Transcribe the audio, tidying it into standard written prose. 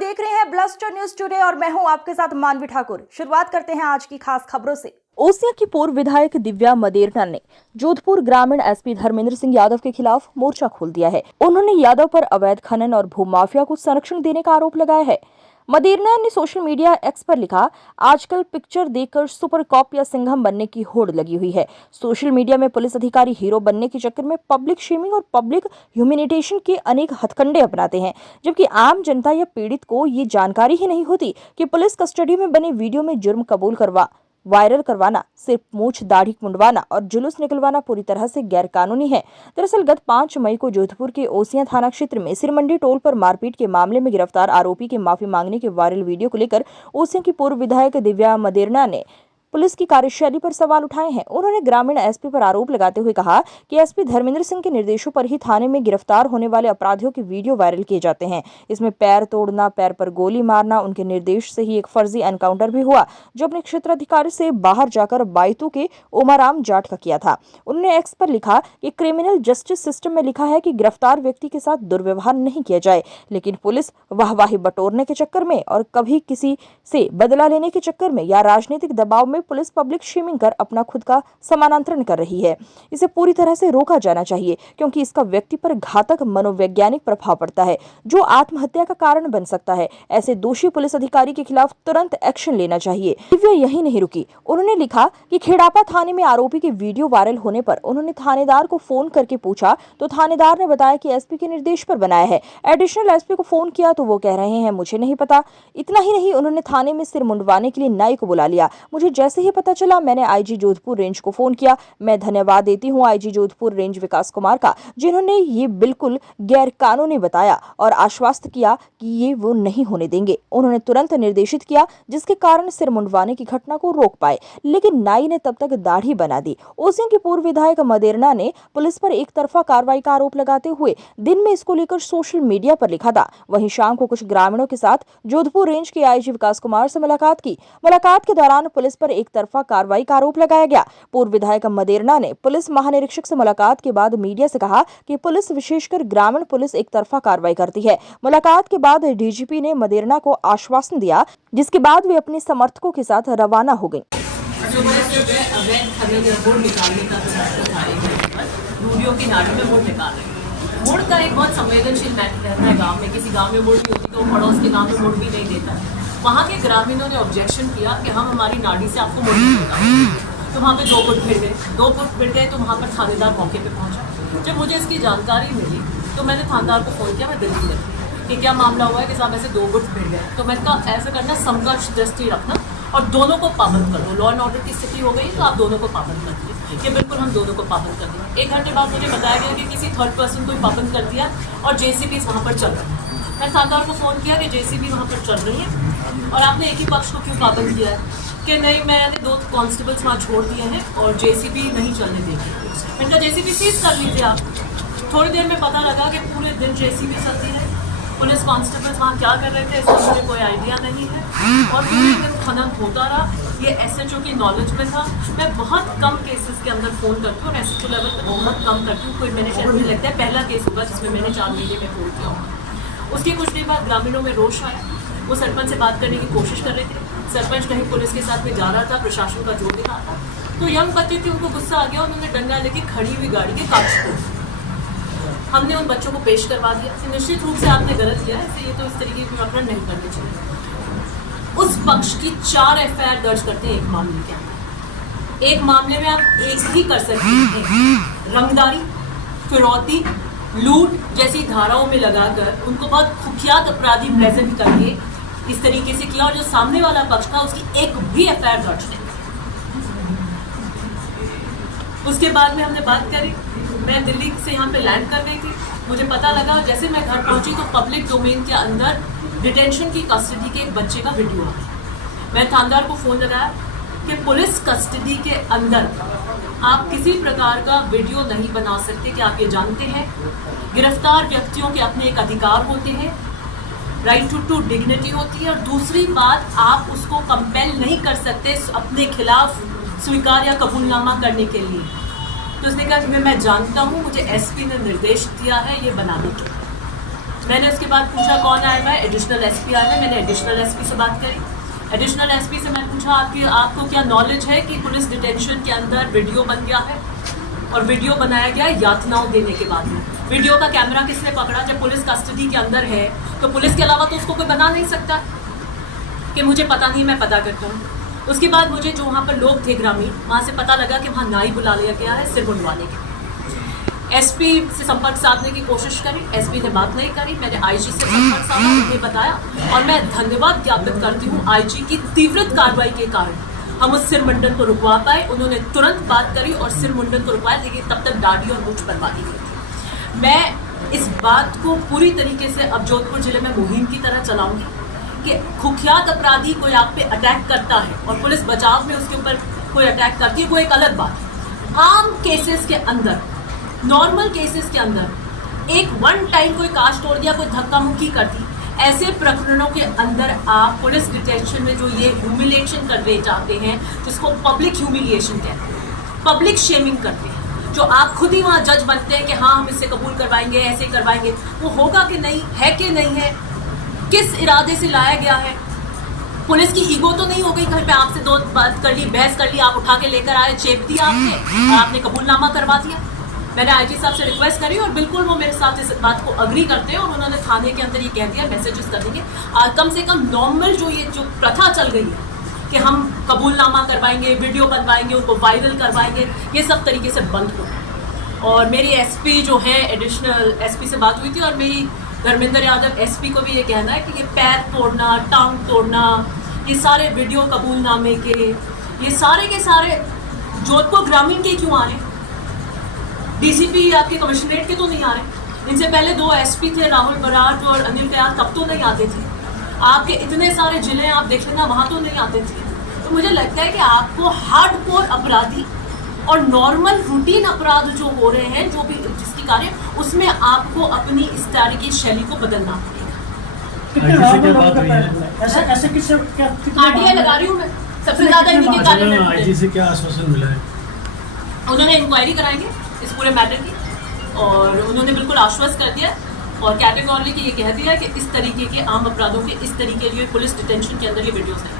देख रहे हैं ब्लस्टर न्यूज टुडे और मैं हूं आपके साथ मानवी ठाकुर। शुरुआत करते हैं आज की खास खबरों से। ओसियां की पूर्व विधायक दिव्या मदेरणा ने जोधपुर ग्रामीण एसपी धर्मेंद्र सिंह यादव के खिलाफ मोर्चा खोल दिया है। उन्होंने यादव पर अवैध खनन और भूमाफिया को संरक्षण देने का आरोप लगाया है। मदेरणा ने सोशल मीडिया एक्स पर लिखा, आजकल पिक्चर देखकर सुपर कॉप या सिंघम बनने की होड़ लगी हुई है। सोशल मीडिया में पुलिस अधिकारी हीरो बनने के चक्कर में पब्लिक शेमिंग और पब्लिक ह्यूमिलिटेशन के अनेक हथकंडे अपनाते हैं, जबकि आम जनता या पीड़ित को ये जानकारी ही नहीं होती कि पुलिस कस्टडी में बने वीडियो में जुर्म कबूल वायरल करवाना, सिर्फ मूछ दाढ़ी मुंडवाना और जुलूस निकलवाना पूरी तरह से गैरकानूनी है। दरअसल गत 5 मई को जोधपुर के ओसियां थाना क्षेत्र में सिरमंडी टोल पर मारपीट के मामले में गिरफ्तार आरोपी के माफी मांगने के वायरल वीडियो को लेकर ओसियां की पूर्व विधायक दिव्या मदेरणा ने पुलिस की कार्यशैली पर सवाल उठाए हैं। उन्होंने ग्रामीण एसपी पर आरोप लगाते हुए कहा कि एसपी धर्मेंद्र सिंह के निर्देशों पर ही थाने में गिरफ्तार होने वाले अपराधियों के वीडियो वायरल किए जाते हैं। इसमें पैर तोड़ना, पैर पर गोली मारना, उनके निर्देश से ही एक फर्जी एनकाउंटर भी हुआ जो अपने क्षेत्राधिकारी से बाहर जाकर बायतू के ओमाराम जाट का किया था। उन्होंने एक्स पर लिखा कि क्रिमिनल जस्टिस सिस्टम में लिखा है कि गिरफ्तार व्यक्ति के साथ दुर्व्यवहार नहीं किया जाए, लेकिन पुलिस वाहवाही बटोरने के चक्कर में और कभी किसी से बदला लेने के चक्कर में या राजनीतिक दबाव में पुलिस पब्लिक शेमिंग कर अपना खुद का समानांतरण कर रही है। इसे पूरी तरह से रोका जाना चाहिए क्योंकि इसका व्यक्ति पर घातक मनोवैज्ञानिक प्रभाव पड़ता है जो आत्महत्या का कारण बन सकता है। ऐसे दोषी पुलिस अधिकारी के खिलाफ तुरंत एक्शन लेना चाहिए। दिव्या यही नहीं रुकी। उन्होंने लिखा कि खेड़ापा थाने में आरोपी के वीडियो वायरल होने पर उन्होंने थानेदार को फोन करके पूछा तो थानेदार ने बताया कि एसपी के निर्देश पर बनाया है। एडिशनल एसपी को फोन किया तो वो कह रहे हैं मुझे नहीं पता। इतना ही नहीं, उन्होंने थाने में सिर मुंडवाने के लिए नाई को बुला लिया। मुझे जैसे ही पता चला मैंने आईजी जोधपुर रेंज को फोन किया। मैं धन्यवाद देती हूं आईजी जोधपुर रेंज विकास कुमार का, जिन्होंने ये बिल्कुल गैर कानूनी बताया और आश्वस्त किया कि ये वो नहीं होने देंगे। उन्होंने तुरंत निर्देशित किया जिसके कारण सिर मुंडवाने की घटना को रोक पाए, लेकिन नाई ने तब तक दाढ़ी बना दी। ओसियां की पूर्व विधायक मदेरणा ने पुलिस पर एक तरफा कार्रवाई का आरोप लगाते हुए दिन में इसको लेकर सोशल मीडिया पर लिखा था। वहीं शाम को कुछ ग्रामीणों के साथ जोधपुर रेंज के आईजी विकास कुमार से मुलाकात की। मुलाकात के दौरान पुलिस पर एक तरफा कार्रवाई का आरोप लगाया गया। पूर्व विधायक मदेरणा ने पुलिस महानिरीक्षक से मुलाकात के बाद मीडिया से कहा कि पुलिस, विशेषकर ग्रामीण पुलिस, एक तरफा कार्रवाई करती है। मुलाकात के बाद डीजीपी ने मदेरणा को आश्वासन दिया, जिसके बाद वे अपने समर्थकों के साथ रवाना हो गयी। वोट का एक बहुत संवेदनशील मैटर रहता है गांव में। किसी गांव में वोट नहीं होती तो पड़ोस के गांव में वोट भी नहीं देता। वहाँ के ग्रामीणों ने ऑब्जेक्शन किया कि हम हमारी नाड़ी से आपको वोट नहीं देगा। तो वहाँ पे 2 फुट भिड़ गए। 2 फुट भिड़ गए तो वहाँ पर थानेदार मौके पे पहुँचा। जब मुझे इसकी जानकारी मिली तो मैंने थानेदार को फ़ोन किया, मैं दिल्ली में कि क्या मामला हुआ है कि साहब ऐसे 2 फुट भिड़ गए। तो मैंने कहा ऐसा करना, समकक्ष दृष्टि रखना और दोनों को पाबंद कर दो। लॉ एंड ऑर्डर की स्थिति हो गई तो आप दोनों को पाबंद कर दिए। ये बिल्कुल हम दोनों को पाबंद कर दिया। 1 घंटे बाद मुझे बताया गया कि किसी थर्ड पर्सन को पाबंद कर दिया और जेसीबी वहाँ पर चल रही है। मैंने थानेदार को फ़ोन किया कि जेसीबी वहाँ पर चल रही है और आपने एक ही पक्ष को क्यों पाबंद किया है? कि नहीं, मैंने 2 कांस्टेबल्स वहाँ छोड़ दिए हैं और जेसीबी नहीं चलने देंगे। मैंने कहा जेसीबी सीज कर लीजिए आप। थोड़ी देर में पता लगा कि पूरे दिन जेसीबी चलती है। पुलिस कांस्टेबल्स वहाँ क्या कर रहे थे इसका मुझे कोई आइडिया नहीं है और पूरे दिन खनन होता रहा। ये एसएचओ की नॉलेज में था। मैं बहुत कम केसेस के अंदर फ़ोन करती हूँ और एसएचओ लेवल पर बहुत कम करती हूँ। कोई मैंने शायद मुझे लगता है पहला केस होगा जिसमें मैंने 4 महीने में फ़ोन किया होगा। उसके कुछ देर बाद ग्रामीणों में रोष आया। वो सरपंच से बात करने की कोशिश कर रहे थे। सरपंच कहीं पुलिस के साथ में जा रहा था, प्रशासन का जोर दिखा था। तो यंग बच्चे थे, उनको गुस्सा आ गया। उन्होंने डंडा लेके खड़ी हुई गाड़ी के कांच को हमने उन बच्चों को पेश करवा दिया। निश्चित रूप से आपने गलत किया है, ये तो इस तरीके की प्रकरण नहीं करने चाहिए। उस पक्ष की 4 एफआईआर दर्ज करते हैं एक मामले के अंदर। एक मामले में आप एक ही कर सकते हैं, रंगदारी, फिरौती, लूट जैसी धाराओं में लगाकर उनको बहुत कुख्यात अपराधी प्रेजेंट करके इस तरीके से किया और जो सामने वाला पक्ष था उसकी एक भी एफआईआर दर्ज नहीं। उसके बाद में हमने बात करी। मैं दिल्ली से यहाँ पे लैंड कर गई थी। मुझे पता लगा जैसे मैं घर पहुँची तो पब्लिक डोमेन के अंदर डिटेंशन की कस्टडी के एक बच्चे का वीडियो आया। मैं थानेदार को फ़ोन लगाया कि पुलिस कस्टडी के अंदर आप किसी प्रकार का वीडियो नहीं बना सकते। कि आप ये जानते हैं गिरफ्तार व्यक्तियों के अपने एक अधिकार होते हैं, राइट टू डिग्निटी होती है और दूसरी बात आप उसको कंपेल नहीं कर सकते अपने खिलाफ स्वीकार या कबूलनामा करने के लिए। तो उसने कहा कि मैं जानता हूँ, मुझे एसपी ने निर्देश दिया है ये बनाने के। मैंने उसके बाद पूछा कौन आया हुआ है, एडिशनल एसपी आया है। मैंने एडिशनल एसपी से बात करी। एडिशनल एसपी से मैं पूछा आपको क्या नॉलेज है कि पुलिस डिटेंशन के अंदर वीडियो बन गया है और वीडियो बनाया गया है यातनाओं देने के बाद में। वीडियो का कैमरा किसने पकड़ा? जब पुलिस कस्टडी के अंदर है तो पुलिस के अलावा तो उसको कोई बना नहीं सकता कि मुझे पता नहीं, मैं पता करता हूँ। उसके बाद मुझे जो वहाँ पर लोग थे ग्रामीण, वहाँ से पता लगा कि वहाँ नाई बुला लिया गया है सिर मुंडवाने के। एसपी से संपर्क साधने की कोशिश करी, एसपी ने बात नहीं करी। मैंने आईजी से संपर्क साधा, उन्हें बताया और मैं धन्यवाद ज्ञापित करती हूँ आईजी की तीव्र कार्रवाई के कारण हम उस सिर मुंडन को रुकवा पाए। उन्होंने तुरंत बात करी और सिर मुंडन को रुकवाया, लेकिन तब तक दाढ़ी और मूंछ बनवा दी गई थी। मैं इस बात को पूरी तरीके से अब जोधपुर जिले में मुहिम की तरह चलाऊंगी कि कुख्यात अपराधी कोई आप पे अटैक करता है और पुलिस बचाव में उसके ऊपर कोई अटैक करती है, वो एक अलग बात है। आम केसेस के अंदर, नॉर्मल केसेस के अंदर एक वन टाइम कोई कांच तोड़ दिया, कोई धक्का मुक्की कर दी, ऐसे प्रकरणों के अंदर आप पुलिस डिटेंशन में जो ये ह्यूमिलिएशन करने जाते हैं, जिसको पब्लिक ह्यूमिलिएशन कहते हैं, पब्लिक शेमिंग करते हैं, जो आप खुद ही वहाँ जज बनते हैं कि हाँ हम इससे कबूल करवाएंगे, ऐसे करवाएंगे, वो होगा कि नहीं है, कि नहीं है, किस इरादे से लाया गया है। पुलिस की ईगो तो नहीं हो गई, घर पे आपसे दो बात कर ली, बहस कर ली, आप उठा के लेकर आए, चेप दिया आपने और आपने कबूलनामा करवा दिया। मैंने आईजी साहब से रिक्वेस्ट करी और बिल्कुल वो मेरे साथ इस बात को अग्री करते हैं और उन्होंने थाने के अंदर ये कह दिया, मैसेजेस कर देंगे। कम से कम नॉर्मल जो प्रथा चल गई है कि हम कबूलनामा करवाएंगे, वीडियो बनवाएंगे, उनको वायरल करवाएंगे, ये सब तरीके से बंद हो। और मेरी एसपी जो है, एडिशनल एसपी से बात हुई थी और मेरी धर्मेंद्र यादव एसपी को भी ये कहना है कि ये पैर तोड़ना, टांग तोड़ना, ये सारे वीडियो कबूलनामे के, ये सारे के सारे जोधपुर ग्रामीण के क्यों आ रहे हैं? डीसीपी आपके कमिश्नरेट के तो नहीं आ रहे। इनसे पहले 2 एसपी थे, राहुल बराड़ और अनिल कयाल, तब तो नहीं आते थे। आपके इतने सारे जिले आप देख लेना, वहाँ तो नहीं आते थे। तो मुझे लगता है कि आपको हार्डकोर अपराधी और नॉर्मल रूटीन अपराध जो हो रहे हैं, जो भी जिसकी कार्य, उसमें आपको अपनी इस तरह की शैली को बदलना पड़ेगा। आरटीआई लगा रही हूँ मैं, सबसे ज्यादा इन्हीं के कार्य में। आईजी से क्या आश्वासन मिला है? उन्होंने इंक्वायरी कराएंगे इस पूरे मैटर की और उन्होंने बिल्कुल आश्वस्त कर दिया और कैटेगोरिकली ये कह दिया कि इस तरीके के आम अपराधों के इस तरीके के पुलिस डिटेंशन के अंदर ये वीडियोस हैं।